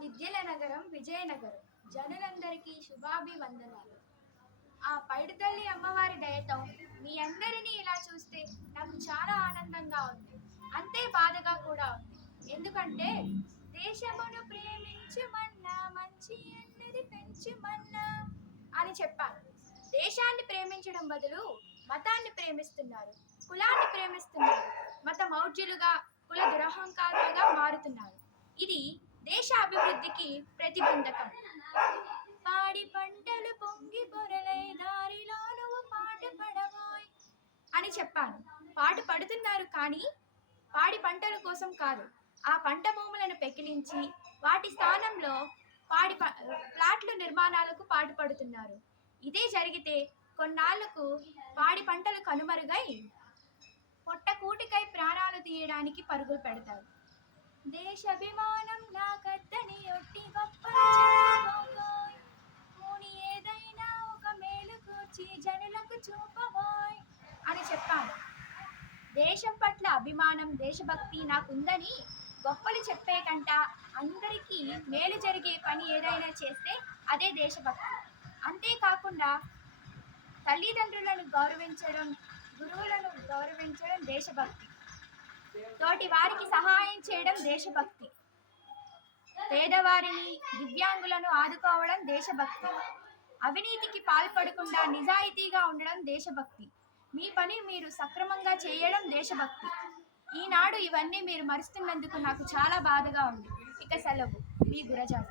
విద్యల నగరం విజయనగరం. జనులందరికీ శుభాభివందనాలు. ఆ పైడితల్లి అమ్మవారి దయతో మీ అందరినీ ఇలా చూస్తే నాకు చాలా ఆనందంగా ఉంది. అంతే బాధగా కూడా ఉంది. ఎందుకంటే దేశమును ప్రేమించుమన్నా మంచి అన్నది పెంచుమన్నా అని చెప్పాను దేశాన్ని ప్రేమించడం బదులు మతాన్ని ప్రేమిస్తున్నారు. కులాన్ని ప్రేమిస్తున్నారు. మత మౌర్జులుగా కుల దురహంకారులుగా మారుతున్నారు. ఇది దేశ అభివృద్ధికి ప్రతిబంధకం. పాడి పంటలు పొంగి పొరలై దారిలో నువ్వు పాట పడబోయ్ అని చెప్పాను. పాట పడుతున్నారు కానీ పాడి పంటల కోసం కాదు. ఆ పంట భూములను పెకిలించి వాటి స్థానంలో పాడి ప- ప్లాట్ల నిర్మాణాలకు పాటుపడుతున్నారు ఇదే జరిగితే కొన్నాళ్ళకు పాడి పంటలు కనుమరుగై పొట్టకూటికై ప్రాణాలు తీయడానికి పరుగులు పెడతారు దేశాభిమానం నాకద్దని జనులకు చూపబోయ్ అని చెప్పాను దేశం పట్ల అభిమానం దేశభక్తి నాకుందని గొప్పలు చెప్పే కంట అందరికీ మేలు జరిగే పని ఏదైనా చేస్తే అదే దేశభక్తి. అంతేకాకుండా తల్లిదండ్రులను గౌరవించడం గురువులను గౌరవించడం దేశభక్తి. తోటి వారికి సహాయం చేయడం దేశభక్తి. పేదవారిని దివ్యాంగులను ఆదుకోవడం దేశభక్తి. అవినీతికి పాల్పడకుండా నిజాయితీగా ఉండడం దేశభక్తి. మీ పని మీరు సక్రమంగా చేయడం దేశభక్తి. ఈనాడు ఇవన్నీ మీరు మరుస్తున్నందుకు నాకు చాలా బాధగా ఉంది. ఇక సెలవు. మీ గురజాల